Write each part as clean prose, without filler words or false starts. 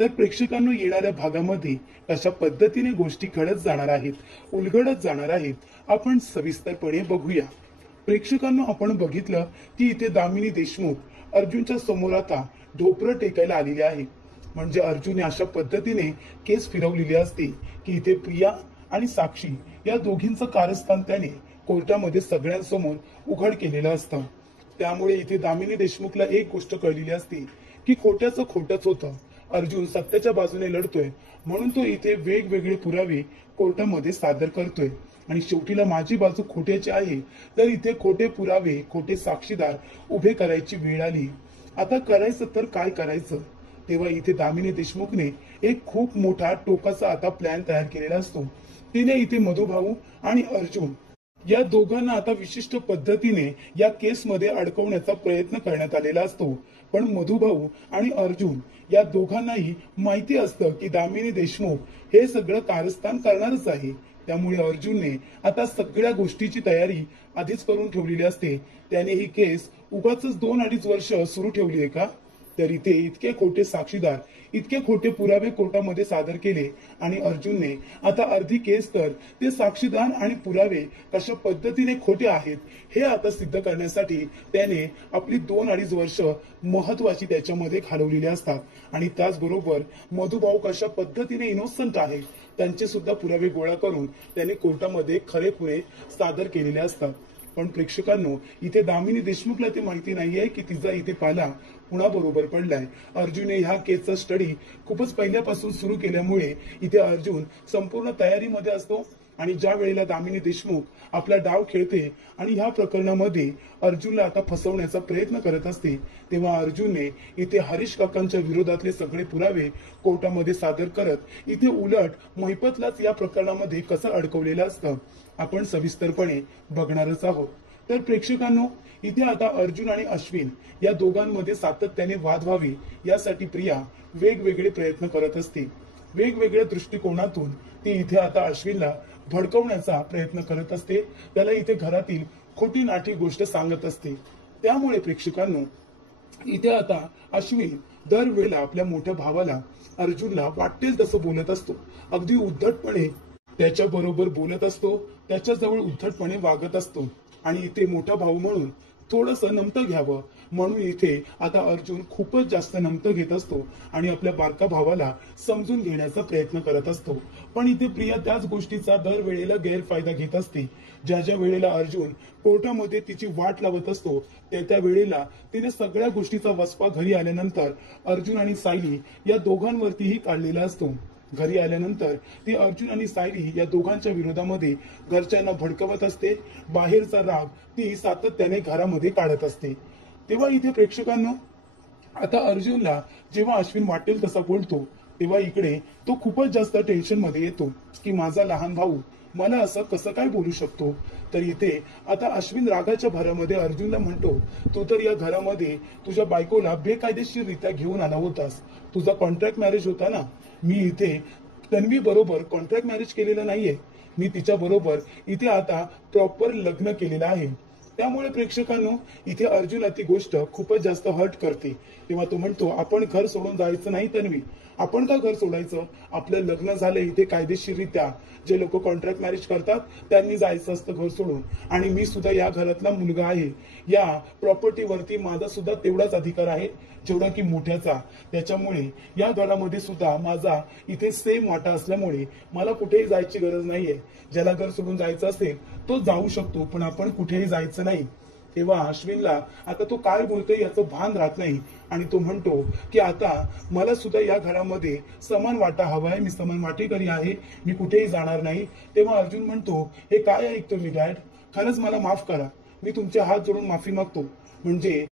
तर प्रेक्षकांना येणाऱ्या भागामध्ये अशा पद्धतीने गोष्टी घडत जाणार आहेत, उलगडत जाणार आहेत, आपण सविस्तरपणे बघूया। प्रेक्षकांना आपण बघितलं की इथे दामिनी देशमुख अर्जुनच्या समोर आता ढोपरं टेकायला आलेली आहे। म्हणजे अर्जुनने अशा पद्धतीने केस फिरवलेली असते की इथे प्रिया आणि साक्षी या दोघींचं कारस्थान त्याने कोर्टामध्ये सगळ्यांसमोर उघड केलेलं असतं। त्यामुळे इथे दामिनी देशमुखला एक गोष्ट कळलेली असते की खोट्याचं खोटंच होतं, अर्जुन सत्याच्या बाजूने लढतोय, म्हणून तो इथे वेगवेगळे पुरावे कोर्टामध्ये सादर करतोय। आणि शेवटीला माझी बाजू खोट्याची आहे, तर इथे खोटे पुरावे, खोटे साक्षीदार उभे करायची वेळ आली। आता करायचं तर काय करायचं? तेव्हा इथे दामिनी देशमुखने एक खूप मोठा टोकाचा आता प्लॅन तयार केलेला असतो। तिने इथे मधुभाऊ आणि अर्जुन या दोघांना आता विशिष्ट पद्धतीने या केसमध्ये अडकवण्याचा प्रयत्न करण्यात आलेला असतो। पण मधुभाऊ आणि अर्जुन या दोघांनाही माहिती असतं की दामिनी देशमुख हे सगळं कारस्थान करणारच आहे। त्यामुळे अर्जुनने आता सगळ्या गोष्टीची तयारी आधीच करून ठेवलेली असते। त्याने ही केस उगाच 2-2.5 वर्ष सुरू ठेवली आहे का? तर इथे इतके खोटे साक्षीदार, इतके खोटे पुरावे कोर्टामध्ये सादर केले आणि अर्जुनने आता अर्धी केस तर ते साक्षीदार आणि पुरावे कशा पद्धतीने खोटे आहेत हे आता सिद्ध करण्यासाठी त्याने आपली 2-2.5 वर्ष महत्वाची त्याच्यामध्ये घालवलेली असतात। आणि त्याचबरोबर मधुभाऊ कशा पद्धतीने इनोसंट आहे त्यांचे सुद्धा पुरावे गोळा करून त्याने कोर्टामध्ये खरेखुरे सादर केलेले असतात। पण प्रेक्षकांनो, इथे दामिनी देशमुखला ते माहिती नाहीये की तिचा इथे पाला कुणाबरोबर पडलाय। अर्जुनने ह्या केसचा स्टडी खूपच पहिल्यापासून सुरू केल्यामुळे इथे अर्जुन संपूर्ण तयारीमध्ये असतो। आणि ज्या वेळेला दामिनी देशमुख आपला डाव खेळते आणि ह्या प्रकरणामध्ये अर्जुनला आता फसवण्याचा प्रयत्न करत असते, तेव्हा अर्जुनने इथे हरीश काकांच्या विरोधातले सगळे पुरावे कोर्टामध्ये सादर करत इथे उलट महिपतलाच या प्रकरणामध्ये कसं अडकवलेलं असतं आपण सविस्तरपणे बघणारच आहोत। तर प्रेक्षकांनो, इथे आता अर्जुन आणि अश्विन या दोघांमध्ये सातत्याने वाद व्हावे यासाठी प्रिया वेगवेगळे प्रयत्न करत असते। वेगवेगळ्या दृष्टिकोनातून ती इथे आता अश्विनला भडकवण्याचा प्रयत्न करत असते, त्याला इथे घरातील खोटी नाठी गोष्ट सांगत असते। त्यामुळे प्रेक्षकांनो, इथे आता अश्विन दरवेळेला आपल्या मोठ्या भावाला अर्जुनला वाटेल तसं बोलत असतो, अगदी उद्धटपणे त्याच्या बरोबर बोलत असतो, त्याच्याजवळ उद्धटपणे वागत असतो। आणि इथे मोठा भाऊ म्हणून थोडंसं नमतं घ्यावं म्हणून इथे आता अर्जुन खूपच जास्त नमतं घेत असतो आणि आपल्या बारका भावाला समजून घेण्याचा प्रयत्न करत असतो। पण इथे प्रिया त्याच गोष्टीचा दरवेळेला गैरफायदा घेत असते। ज्या ज्या वेळेला अर्जुन कोर्टामध्ये तिची वाट लावत असतो त्या वेळेला तिने सगळ्या गोष्टीचा वसपा घरी आल्यानंतर अर्जुन आणि सायली या दोघांवरतीही काढलेला असतो। घरी आल्यानंतर ती अर्जुन आणि सायली या दोघांच्या विरोधामध्ये घरच्यांना भडकवत असते, बाहेरचा राग ती सातत्याने घरामध्ये काढत असते। तेव्हा इथे प्रेक्षकांनो, आता अर्जुनला जेव्हा अश्विन वाटेल तसा बोलतो तेव्हा इकडे तो खूपच जास्त टेन्शन मध्ये येतो की माझा लहान भाऊ मला असं कसं काय बोलू शकतो। तर इथे आता अश्विन रागाच्या भरामध्ये अर्जुनला म्हणतो, तू तर या घरामध्ये तुझ्या बायकोला बेकायदेशीररित्या घेऊन आला होतास, तुझा कॉन्ट्रॅक्ट मॅरेज होता ना, मी इथे तन्वी बरोबर कॉन्ट्रॅक्ट मॅरेज केलेलं नाहीये, मी तिच्या बरोबर इथे आता प्रॉपर लग्न केलेलं आहे। त्यामुळे प्रेक्षकांनो, इथे अर्जुनला ती गोष्ट खूपच जास्त हर्ट करते। तेव्हा तो म्हणतो, आपण घर सोडून जायचं नाही तन्वी, आपण का घर सोडायचं, आपलं लग्न झालं इथे कायदेशीररित्या, जे लोक कॉन्ट्रॅक्ट मॅरेज करतात त्यांनी जायचं असतं घर सोडून, आणि मी सुद्धा या घरातला मुलगा आहे, या प्रॉपर्टीवरती माझा सुद्धा तेवढाच अधिकार आहे जेवढा की मोठ्याचा। त्याच्यामुळे या घरामध्ये सुद्धा माझा इथे सेम वाटा असल्यामुळे मला कुठेही जायची गरज नाहीये। ज्याला घर सोडून जायचं असेल तो जाऊ शकतो, पण आपण कुठेही जायचं नाही। तेव्हा अश्विनला आता तो काय बोलतोय याचं भान राहत नाही आणि तो म्हणतो की आता मला सुद्धा या घरामध्ये समान वाटा हवा आहे, मी समान वाटेकरी आहे, मी कुठेही जाणार नाही। तेव्हा अर्जुन म्हणतो, हे काय ऐकतो मी डॅड, खरंच मला माफ करा, मी तुमचे हात जोडून माफी मागतो। म्हणजे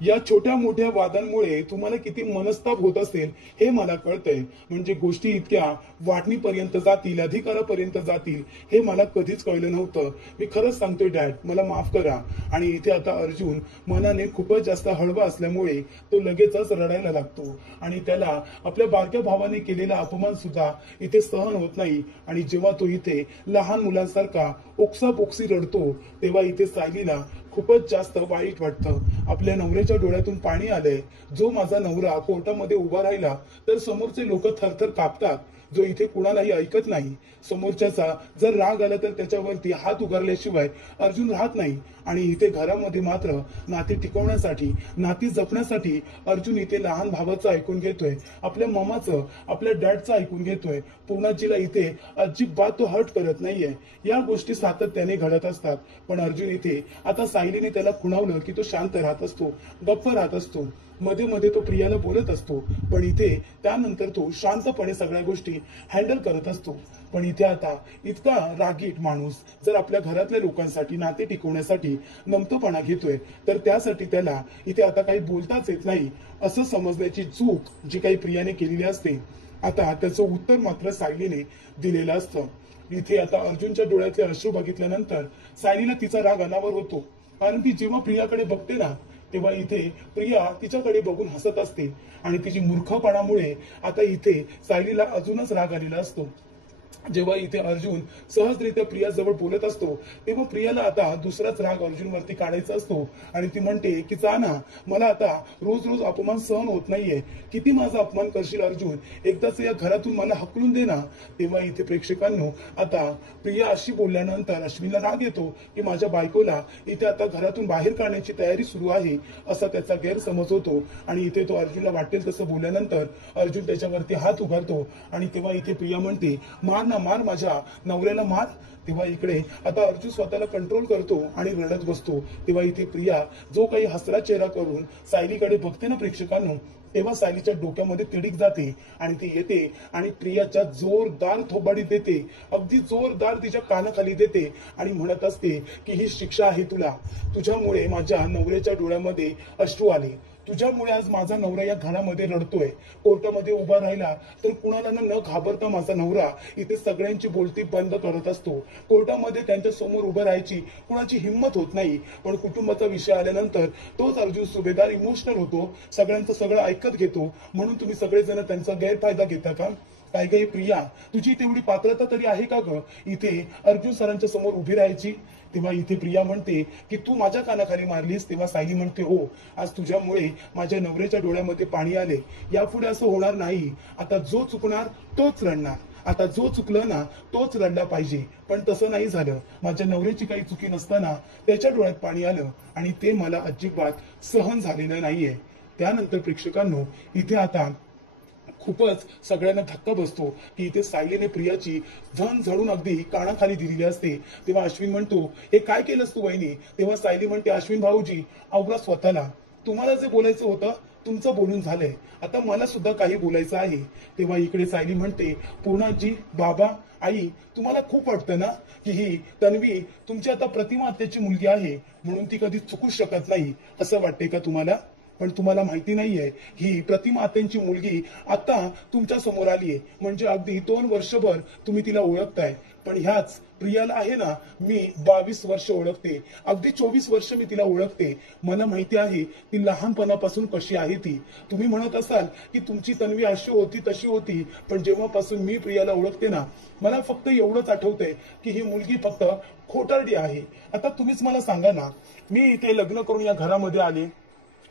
या छोट्या मोठ्या वादांमुळे तुम्हाला किती मनस्ताप होत असेल हे मला कळतंय। म्हणजे गोष्टी इतक्या वाटणीपर्यंत जातील, अधिकारापर्यंत जातील हे मला कधीच कळलं नव्हतं। मी खरंच सांगतोय डॅड, मला माफ करा। आणि इथे आता अर्जुन मनाने खूपच जास्त हळवा असल्यामुळे तो लगेचच रडायला लागतो आणि त्याला आपल्या बारक्या भावाने केलेला अपमान सुद्धा इथे सहन होत नाही। आणि जेव्हा तो इथे लहान मुलांसारखा ओक्सापोक्सी रडतो तेव्हा इथे सायलीला खूपच जास्त वाईट वाटतं. आपल्या नवऱ्याच्या डोळ्यातून पाणी आलंय. जो माझा नवरा कोर्टामध्ये उभा राहिला तर समोरचे लोक थरथर कापतात. जो इथे कुणालाही ऐकत नाही. समोरच्याचा जर राग आला तर त्याच्यावरती हात उगारल्याशिवाय अर्जुन राहत नाही. आणि इथे घरामध्ये मात्र नाती टिकवण्यासाठी, नाती जपण्यासाठी अर्जुन इथे लहान भावाचं ऐकून घेतोय, आपल्या मामाचं, आपल्या डॅडचं ऐकून घेतोय. पूर्णाजीला इथे अजिबात तो हर्ट करत नाहीये. या गोष्टी सातत्याने घडत असतात. पण अर्जुन इथे आता सायलीने त्याला खुणावलं की तो शांत राहत असतो, गप्प राहत असतो. मध्ये मध्ये तो प्रियाला बोलत असतो, पण इथे त्यानंतर तो शांतपणे सगळ्या गोष्टी हँडल करत असतो. पण इथे आता इतका रागीट माणूस जर आपल्या घरातल्या लोकांसाठी, नाते टिकवण्यासाठी नमतोपणा घेतोय तर त्यासाठी त्याला इथे आता काही बोलताच येत नाही असं समजण्याची चूक जी काही प्रियाने केलेली असते, आता त्याचं उत्तर मात्र सायलीने दिलेलं असतं. इथे आता अर्जुनच्या डोळ्यातले अश्रू बघितल्यानंतर सायलीला तिचा राग अनावर होतो. कारण ती जेव्हा प्रियाकडे बघते ना तेव्हा इथे प्रिया तिच्याकडे बघून हसत असते आणि तिची मूर्खपणामुळे आता इथे सायलीला अजूनच राग आलेला असतो. जेव्हा इथे अर्जुन सहजरित्या प्रियाजवळ बोलत असतो तेव्हा प्रियाला आता दुसराच राग अर्जुनवरती काढायचा असतो आणि ती म्हणते की जा ना, मला आता रोज रोज अपमान सहन होत नाहीये. किती माझा अपमान करशील अर्जुन, एकदाच या घरातून मला हकलून दे ना. तेव्हा इथे प्रेक्षकांनो आता प्रिया अशी बोलल्यानंतर अश्विनला राग येतो की माझ्या बायकोला इथे आता घरातून बाहेर काढण्याची तयारी सुरू आहे असा त्याचा गैरसमज होतो. आणि इथे तो अर्जुनला वाटेल तसं बोलल्यानंतर अर्जुन त्याच्यावरती हात उगारतो आणि तेव्हा इथे प्रिया म्हणते मार ना, मार, माझ्या नवऱ्याला मार. तेव्हा इकडे आता अर्जुन स्वतःला कंट्रोल करतो आणि रडत बसतो. तेव्हा इथे प्रिया जो काही हसरा चेहरा करून सायलीकडे बघते ना प्रेक्षकांनो, तेव्हा सायलीच्या डोक्यामध्ये तिडीक जाते आणि ती येते आणि प्रियाच्या जोरदार थोबाडीत देते, अगदी जोरदार तिच्या कानाखाली देते आणि म्हणत असते की ही शिक्षा आहे तुला. तुझ्यामुळे माझ्या नवऱ्याच्या डोळ्यामध्ये अश्रू आले. तुझ्यामुळे आज माझा नवरा या घरामध्ये रडतोय. कोर्टामध्ये उभा राहिला तर कुणाला न घाबरता माझा नवरा इथे सगळ्यांची बोलती बंद करत असतो. कोर्टामध्ये त्यांच्या समोर उभं राहायची कुणाची हिंमत होत नाही. पण कुटुंबाचा विषय आल्यानंतर तोच अर्जुन सुभेदार इमोशनल होतो, सगळ्यांचं सगळं ऐकत घेतो. म्हणून तुम्ही सगळेजण त्यांचा गैरफायदा घेता का? काय गे प्रिया, तुझी तेवढी पात्रता तरी आहे का ग इथे अर्जुन सरांच्या समोर उभी राहायची? तेव्हा इथे प्रिया म्हणते की तू माझ्या कानाखाली मारलीस. तेव्हा सायली म्हणते हो, आज तुझ्यामुळे माझ्या नवऱ्याच्या डोळ्यामध्ये पाणी आले. यापुढे असं होणार नाही. आता जो चुकणार तोच रडणार. आता जो चुकलं ना तोच रडला पाहिजे. पण तसं नाही झालं. माझ्या नवऱ्याची काही चुकी नसताना त्याच्या डोळ्यात पाणी आलं आणि ते मला अजिबात सहन झालेलं नाहीये. त्यानंतर प्रेक्षकांनो इथे आता खूपच सगळ्यांना धक्का बसतो की इथे सायलीने प्रियाची धन झडून अगदी कानाखाली दिलेली असते. तेव्हा अश्विन म्हणतो हे काय केलंस तू वहिनी? तेव्हा सायली म्हणते अश्विन भाऊजी, आवरा स्वतःला. तुम्हाला जे बोलायचं होतं तुमचं बोलून झालंय, आता मला सुद्धा काही बोलायचं आहे. तेव्हा इकडे सायली म्हणते पूर्णाजी, बाबा, आई, तुम्हाला खूप वाटतं ना की ही तन्वी तुमची आता प्रतिमा आत्याची मुलगी आहे म्हणून ती कधी चुकूच शकत नाही, असं वाटतंय का तुम्हाला? पण तुम्हाला माहिती नाहीये ही प्रतिमा आत्यांची मुलगी आता तुमच्या समोर आलीये म्हणजे अगदी 2 वर्षभर तुम्ही तिला ओळखताय. पण ह्याच प्रियाला आहे ना मी 22 वर्ष ओळखते, अगदी 24 वर्ष मी तिला ओळखते. मला माहिती आहे ती लहानपणापासून कशी आहे ती. तुम्ही म्हणत असाल की तुमची तन्वी अशी होती तशी होती, पण जेव्हापासून मी प्रियाला ओळखते ना मला फक्त एवढंच आठवतंय की ही मुलगी फक्त खोटारडी आहे. आता तुम्हीच मला सांगा ना, मी इथे लग्न करून या घरामध्ये आले,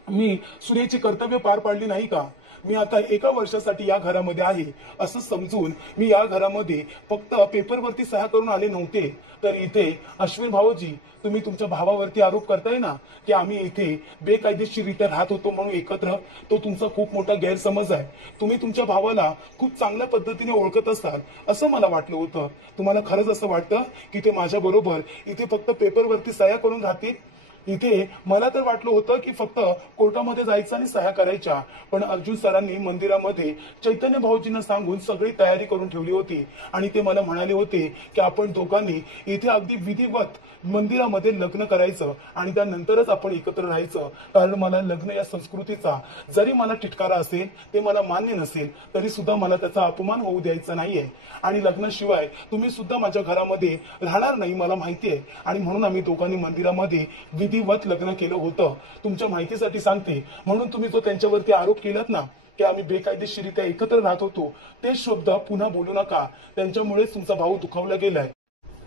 मी सूर्याची कर्तव्य पार पाडली नाही का? मी आता 1 वर्षासाठी या घरामध्ये आहे असं समजून मी या घरामध्ये फक्त पेपरवरती सह्या करून आले नव्हते. तर इथे अश्विन भाऊजी, तुम्ही तुमच्या भावावरती आरोप करताय ना की आम्ही इथे बेकायदेशीररित्या राहत होतो म्हणून एकत्र, तो तुमचा खूप मोठा गैरसमज आहे. तुम्ही तुमच्या भावाला खूप चांगल्या पद्धतीने ओळखत असाल असं मला वाटलं होतं. तुम्हाला खरंच असं वाटतं की ते माझ्या बरोबर इथे फक्त पेपरवरती सह्या करून राहतील? इथे मला तर वाटलं होतं की फक्त कोर्टामध्ये जायचं आणि सह्या करायच्या. पण अर्जुन सरांनी मंदिरामध्ये चैतन्य भाऊजींना सांगून सगळी तयारी करून ठेवली होती आणि ते मला म्हणाले होते की आपण दोघांनी इथे अगदी विधिवत मंदिरामध्ये लग्न करायचं आणि त्यानंतरच आपण एकत्र राहायचं. कारण मला लग्न या संस्कृतीचा जरी मला तिटकारा असेल, ते मला मान्य नसेल, तरी सुद्धा मला त्याचा अपमान होऊ द्यायचा नाहीये. आणि लग्नाशिवाय तुम्ही सुद्धा माझ्या घरामध्ये राहणार नाही मला माहिती आहे. आणि म्हणून आम्ही दोघांनी मंदिरामध्ये विधिवत लग्न केलं होतं. तुमच्या माहितीसाठी सांगते, म्हणून तुम्ही जो त्यांच्यावरती आरोप केलात ना की आम्ही बेकायदेशीरित्या एकत्र राहत होतो, ते शब्द पुन्हा बोलू नका. त्यांच्यामुळेच तुमचा भाऊ दुखावला गेलाय.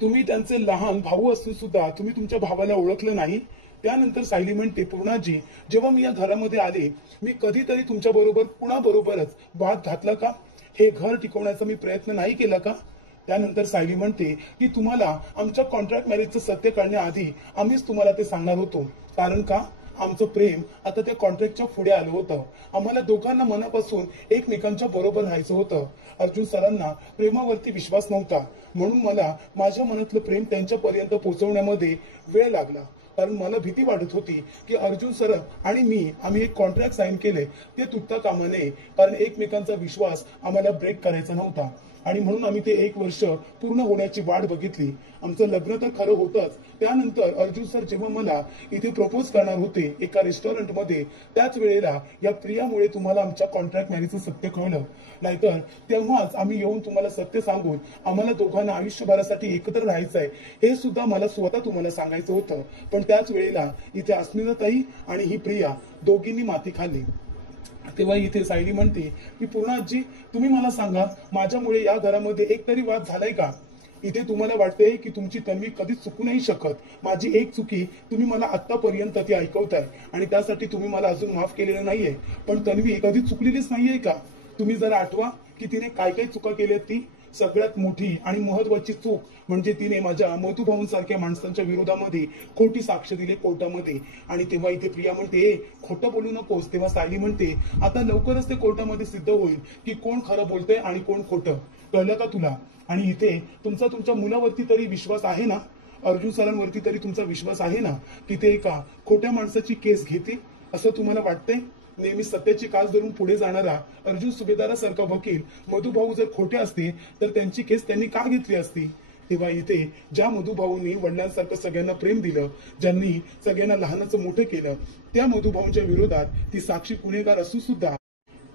तुम्ही त्यांचे लहान भाऊ असून सुद्धा तुम्ही तुमच्या भावाला ओळखलं नाही. त्यानंतर सायली म्हणते, पूर्णाजी, जेव्हा मी या घरामध्ये आले, मी कधीतरी तुमच्या बरोबर कुणाबरोबरच वाद घातला का? हे घर टिकवण्याचा मी प्रयत्न नाही केला का? त्यानंतर सायली म्हणते की तुम्हाला आमच्या कॉन्ट्रॅक्ट मॅरेजचं सत्य कळण्याआधी आम्हीच तुम्हाला ते सांगणार होतो. कारण का? आमचं प्रेम आता त्या कॉन्ट्रॅक्टच्या पुढे आलं होतं. आम्हाला दोघांना मनापासून एकमेकांच्या बरोबर राहायचं होतं. अर्जुन सरांना प्रेमावरती विश्वास नव्हता, म्हणून मला माझ्या मनातलं प्रेम त्यांच्यापर्यंत पोहोचवण्यामध्ये वेळ लागला. कारण मला भीती वाटत होती की अर्जुन सर आणि मी आम्ही एक कॉन्ट्रॅक्ट साईन केले ते तुटता कामा नये. कारण एकमेकांचा विश्वास आम्हाला ब्रेक करायचा नव्हता आणि म्हणून आम्ही ते 1 वर्ष पूर्ण होण्याची वाट बघितली. आमचं लग्न तर खरं होतंच. त्यानंतर अर्जुन सर जेव्हा मला इथे प्रपोज करणार होते एका रेस्टॉरंटमध्ये, त्याच वेळेला या प्रियामुळे तुम्हाला आमच्या कॉन्ट्रॅक्ट मॅरेजचं सत्य कळलं. नाहीतर तेव्हाच आम्ही येऊन तुम्हाला सत्य सांगून आम्हाला दोघांना आयुष्यभरासाठी एकत्र राहायचं आहे हे सुद्धा मला स्वतः तुम्हाला सांगायचं होतं. पण त्याच वेळेला इथे अस्मिताताई आणि ही प्रिया दोघींनी माती खाल्ली. तेव्हा इथे सायली म्हणते की पूर्णाजी, तुम्ही मला सांगा, माझ्यामुळे या घरामध्ये एक तरी वाद झालाय का? इथे तुम्हाला वाटतंय की तुमची तन्वी कधीच चुकू नाही शकत. माझी एक चुकी तुम्ही मला आतापर्यंत ती ऐकवताय आणि त्यासाठी तुम्ही मला अजून माफ केलेलं नाहीये. पण तन्वी कधी चुकलेलीच नाहीये का? तुम्ही जरा आठवा की तिने काय काय चुका केल्यात. ती सगळ्यात मोठी आणि महत्वाची चूक म्हणजे तिने माझ्या मधुभाऊंसारख्या माणसांच्या विरोधामध्ये खोटी साक्ष दिली कोर्टामध्ये. आणि तेव्हा इथे प्रिया म्हणते, खोटं बोलू नकोस. तेव्हा सायली म्हणते, आता लवकरच ते कोर्टामध्ये सिद्ध होईल की कोण खरं बोलतंय आणि कोण खोटं. कळलं का तुला? आणि इथे तुमच्या मुलावरती तरी विश्वास आहे ना? अर्जुन सरांवरती तरी तुमचा विश्वास आहे ना की ते एका खोट्या माणसाची केस घेतील असं तुम्हाला वाटतंय? नेहमी सत्याची कास धरून पुढे जाणारा अर्जुन सुभेदारासारखा वकील मधुभाऊ जर खोटे असते तर त्यांची केस त्यांनी का घेतली असती? तेव्हा इथे ज्या मधुभाऊंनी वडिलांसारखं सगळ्यांना प्रेम दिलं, ज्यांनी सगळ्यांना लहानाचं मोठं केलं, त्या मधुभाऊंच्या विरोधात ती साक्षी गुन्हेगार असून सुद्धा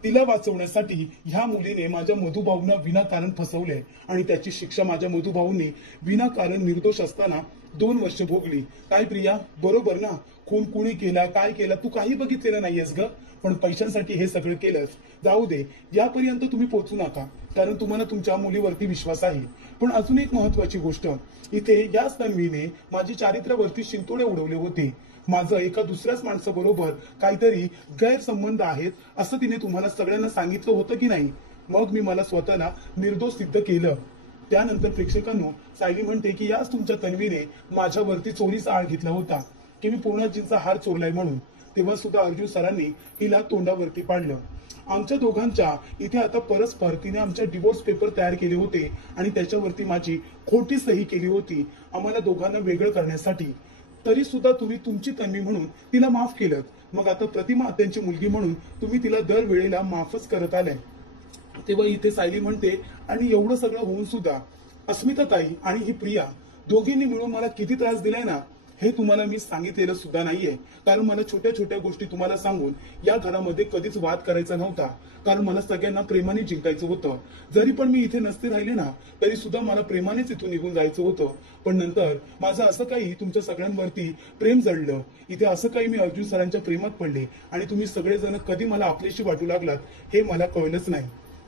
तिला वाचवण्यासाठी ह्या मुलीने माझ्या मधुभाऊंना विनाकारण फसवले आणि त्याची शिक्षा माझ्या मधुभाऊंनी विनाकारण निर्दोष असताना 2 वर्ष भोगली. काय प्रिया, बरोबर ना? खून कुणी केला, काय केला, तू काही बघितलेलं नाहीयेस ग, पण पैशांसाठी हे सगळं केलंस. जाऊ दे, यापर्यंत तुम्ही पोहोचू नका, कारण तुम्हाला तुमच्या मुलीवरती विश्वास आहे. पण अजून एक महत्वाची गोष्ट, इथे याच तन्वीने माझी चारित्र्यावरती शिंतोडे उडवले होते. माझं एका दुसऱ्याच माणसाबरोबर काहीतरी गैरसंबंध आहेत असं तिने तुम्हाला सगळ्यांना सांगितलं होतं की नाही? मग मी मला स्वतःला निर्दोष सिद्ध केलं. त्यानंतर प्रेक्षकांनो, सायली म्हणते की याच तुमच्या तन्वीने माझ्यावरती चोरीचा आळ घेतला होता की मी पूर्णाजींचा हार चोरलाय म्हणून. तेव्हा सुद्धा अर्जुन सरांनी हिला तोंडावरती पाडलं. आमच्या दोघांच्या इथे आता परस्पर तिने आमच्या डिवोर्स पेपर तयार केले होते आणि त्याच्यावरती माझी खोटी सही केली होती आम्हाला दोघांना वेगळं करण्यासाठी. तरी सुद्धा तुम्ही तुमची तन्वी म्हणून तिला माफ केलं. मग आता प्रतिमा त्यांची मुलगी म्हणून तुम्ही तिला दर वेळेला माफच करत आलाय. तेव्हा इथे सायली म्हणते, आणि एवढं सगळं होऊन सुद्धा अस्मिताताई आणि ही प्रिया दोघींनी मिळून मला किती त्रास दिलाय ना, हे तुम्हाला मी सांगितलेलं सुद्धा नाहीये. कारण मला छोट्या छोट्या गोष्टी तुम्हाला सांगून या घरामध्ये कधीच वाद करायचा नव्हता. कारण मला सगळ्यांना प्रेमाने जिंकायचं होतं. जरी पण मी इथे नसते राहिले ना, तरी सुद्धा मला प्रेमानेच इथून निघून जायचं होतं. पण नंतर माझं असं काही तुमच्या सगळ्यांवरती प्रेम जडलं, इथे असं काही मी अर्जुन सरांच्या प्रेमात पडले आणि तुम्ही सगळेजण कधी मला आपल्याशी वाटू लागलात हे मला कळलंच नाही.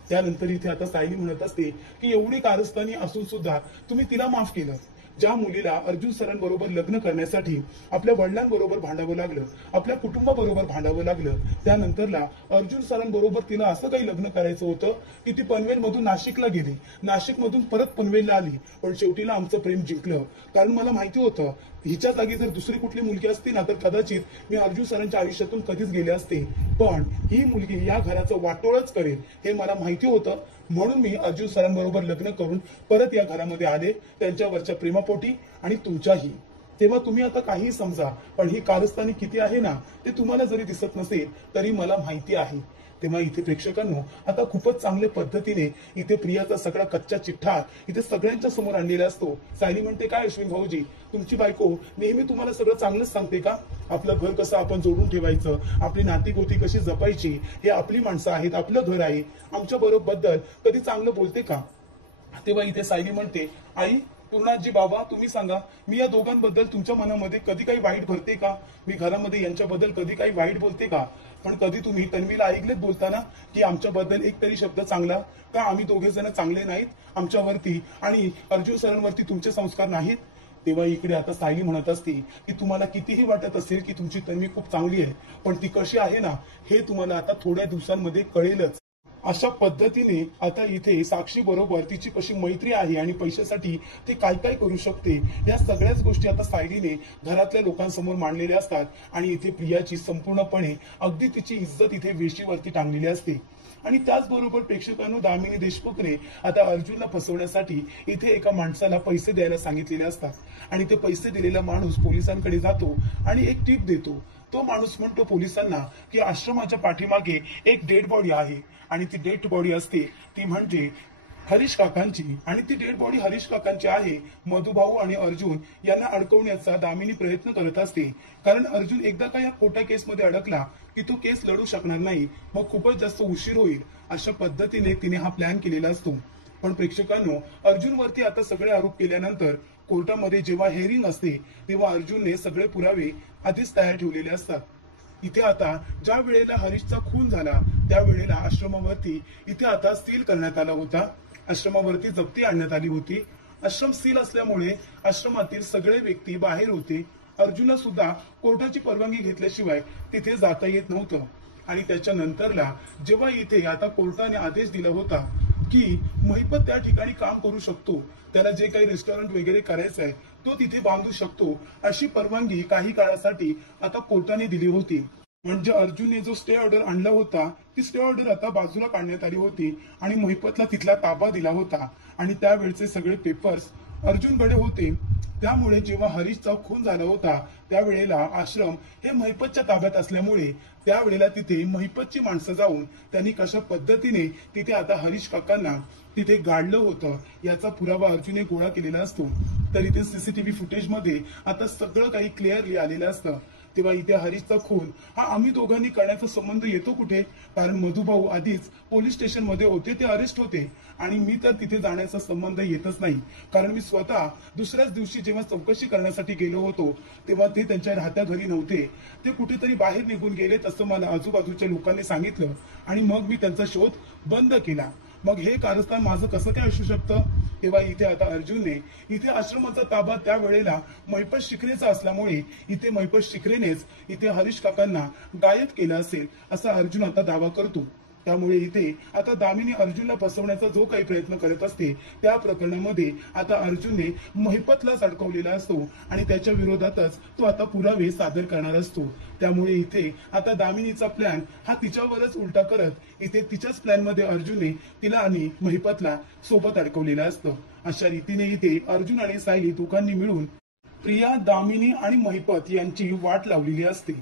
त्यानंतर इथे आता सायली म्हणत असते की एवढी कारस्थानी असून सुद्धा तुम्ही तिला माफ केलं. ज्या मुलीला अर्जुन सरांबरोबर लग्न करण्यासाठी आपल्या वडिलांबरोबर भांडावं लागलं, आपल्या कुटुंबाबरोबर भांडावं लागलं, त्यानंतरला अर्जुन सरांबरोबर तिला असं काही लग्न करायचं होतं की ती पनवेलमधून नाशिकला गेली, नाशिकमधून परत पनवेलला आली, पण शेवटीला आमचं प्रेम जिंकलं. कारण मला माहिती होतं हिच्या जागी जर दुसरी कुठली मुलगी असती ना तर कदाचित मी अर्जुन सरांच्या आयुष्यातून कधीच गेले असते. पण ही मुलगी या घराचं वाटोळच करेल हे मला माहिती होतं. म्हणून मी अर्जुन सरांबरोबर लग्न करून परत या घरामध्ये आले, त्यांच्यावरच्या प्रेमापोटी आणि तुमच्याही. तेव्हा तुम्ही आता काहीही समजा, पण ही कारस्थानी किती आहे ना ते तुम्हाला जरी दिसत नसेल तरी मला माहिती आहे. तेव्हा इथे प्रेक्षकांनो, आता खूपच चांगल्या पद्धतीने इथे प्रियाचा सगळा कच्चा चिठ्ठा इथे सगळ्यांच्या समोर आणलेला असतो. सायली म्हणते, काय अश्विन भाऊजी, तुमची बायको नेहमी तुम्हाला सगळं चांगलंच सांगते का? आपलं घर कसं आपण जोडून ठेवायचं, आपली नातीगोती कशी जपायची, हे आपली माणसं आहेत, आपलं घर आहे, आमच्या बद्दल कधी चांगलं बोलते का? तेव्हा इथे सायली म्हणते, आई पूर्णाजी बाबा, तुम्ही सांगा, मी या दोघांबद्दल तुमच्या मनामध्ये कधी काही वाईट भरते का? मी घरामध्ये यांच्याबद्दल कधी काही वाईट बोलते का? पण कधी तुम्ही तन्वीला ऐकलेत बोलताना की आमच्याबद्दल एक तरी शब्द चांगला? का आम्ही दोघे जण चांगले नाहीत? आमच्यावरती आणि अर्जुन सरांवरती तुमचे संस्कार नाहीत? तेव्हा इकडे आता सायली म्हणत असते की तुम्हाला कितीही वाटत असेल की तुमची तन्वी खूप चांगली आहे, पण ती कशी आहे ना हे तुम्हाला आता थोड्या दिवसांमध्ये कळेलच. अशा पद्धतीने आता इथे साक्षी बरोबर तिची कशी मैत्री आहे आणि पैशासाठी ती काय काय करू शकते या सगळ्याच गोष्टी आता सायलीने घरातल्या लोकांसमोर मांडलेल्या असतात. आणि इथे प्रियाची संपूर्णपणे अगदी तिची इज्जत इथे वेशीवरती टांगलेली असते. आणि त्याचबरोबर प्रेक्षकांनो दामिनी देशमुखने आता अर्जुनला फसवण्यासाठी इथे एका माणसाला पैसे द्यायला सांगितलेले असतात. आणि ते पैसे दिलेला माणूस पोलिसांकडे जातो आणि एक टीप देतो. तो माणूस म्हणतो पोलिसांना की आश्रमाच्या पाठीमागे एक डेड बॉडी आहे आणि ती डेड बॉडी असते ती म्हणजे हरीश काकांची. आणि ती डेड बॉडी हरीश काकांची आहे. मधुभाऊ आणि अर्जुन यांना अडकवण्याचा दामिनी प्रयत्न करत असते. कारण अर्जुन एकदा का या खोट्या केसमध्ये अडकला की तो केस लढू शकणार नाही, मग खूपच जास्त उशीर होईल. अशा पद्धतीने तिने हा प्लॅन केलेला असतो. पण प्रेक्षकांनो अर्जुनवरती आता सगळे आरोप केल्यानंतर कोर्टामध्ये जेव्हा हेअरिंग असते तेव्हा अर्जुनने सगळे पुरावे आधीच तयार ठेवलेले असतात. इथे आता ज्या वेळेला हरीशचा खून झाला त्यावेळेला आश्रमावरती इथे आता सील करण्यात आला होता. आश्रमावरती जप्ती आणण्यात आली होती. आश्रम सील असल्यामुळे आश्रमातील सगळे व्यक्ती बाहेर होते. अर्जुनला सुद्धा कोर्टाची परवानगी घेतल्याशिवाय तिथे जाता येत नव्हतं. आणि त्याच्यानंतरला जेव्हा इथे आता कोर्टाने आदेश दिला होता की महिपत त्या ठिकाणी काम करू शकतो, त्याला जे काही रेस्टॉरंट वगैरे करायचं आहे तो तिथे बांधू शकतो, अशी परवानगी काही काळासाठी आता कोर्टाने दिली होती. म्हणजे अर्जुनने जो स्टे ऑर्डर आणला होता ती स्टे ऑर्डर आता बाजूला काढण्यात आली होती आणि महिपतला तिथला ताबा दिला होता. आणि त्यावेळचे सगळे पेपर्स अर्जुनकडे होते. त्यामुळे जेव्हा हरीशचा खून झाला होता त्यावेळेला आश्रम हे महिपतच्या ताब्यात असल्यामुळे त्यावेळेला तिथे महिपतची माणसं जाऊन त्यांनी कशा पद्धतीने तिथे आता हरीश काकांना तिथे गाडलं होतं याचा पुरावा अर्जुनने गोळा केलेला असतो. तर इथे सीसीटीव्ही फुटेजमध्ये आता सगळं काही क्लिअरली आलेलं असतं. तेव्हा इथे हरीशचा खून हा आम्ही दोघांनी करण्याचा संबंध येतो कुठे, कारण मधुभाऊ आधीच पोलीस स्टेशनमध्ये होते, ते अरेस्ट होते. आणि मी तर तिथे जाण्याचा संबंध येतच नाही, कारण मी स्वतः दुसऱ्याच दिवशी जेव्हा चौकशी करण्यासाठी गेलो होतो तेव्हा ते त्यांच्या राहत्या घरी नव्हते, ते कुठेतरी बाहेर निघून गेलेत असं मला आजूबाजूच्या लोकांनी सांगितलं. आणि मग मी त्यांचा शोध बंद केला. मग हे कारस्थान माझं कसं काय असू शकतं. तेव्हा इथे आता अर्जुनने इथे आश्रमाचा ताबा त्यावेळेला महिपत शिखरेचा असल्यामुळे इथे महिपत शिखरेनेच इथे हरीश काकांना गायब केलं असेल असा अर्जुन आता दावा करतो. त्यामुळे इथे आता दामिनी अर्जुनला फसवण्याचा जो काही प्रयत्न करत असते त्या प्रकरणामध्ये आता अर्जुनने महिपतलाच अडकवलेला असतो आणि त्याच्या विरोधातच तो आता पुरावे सादर करणार असतो. त्यामुळे इथे आता दामिनीचा प्लॅन हा तिच्यावरच उलटा करत इथे तिच्याच प्लॅनमध्ये अर्जुनने तिला आणि महिपतला सोबत अडकवलेलं असतं. अशा रीतीने इथे अर्जुन आणि सायली दोघांनी मिळून प्रिया, दामिनी आणि महिपत यांची वाट लावलेली असते.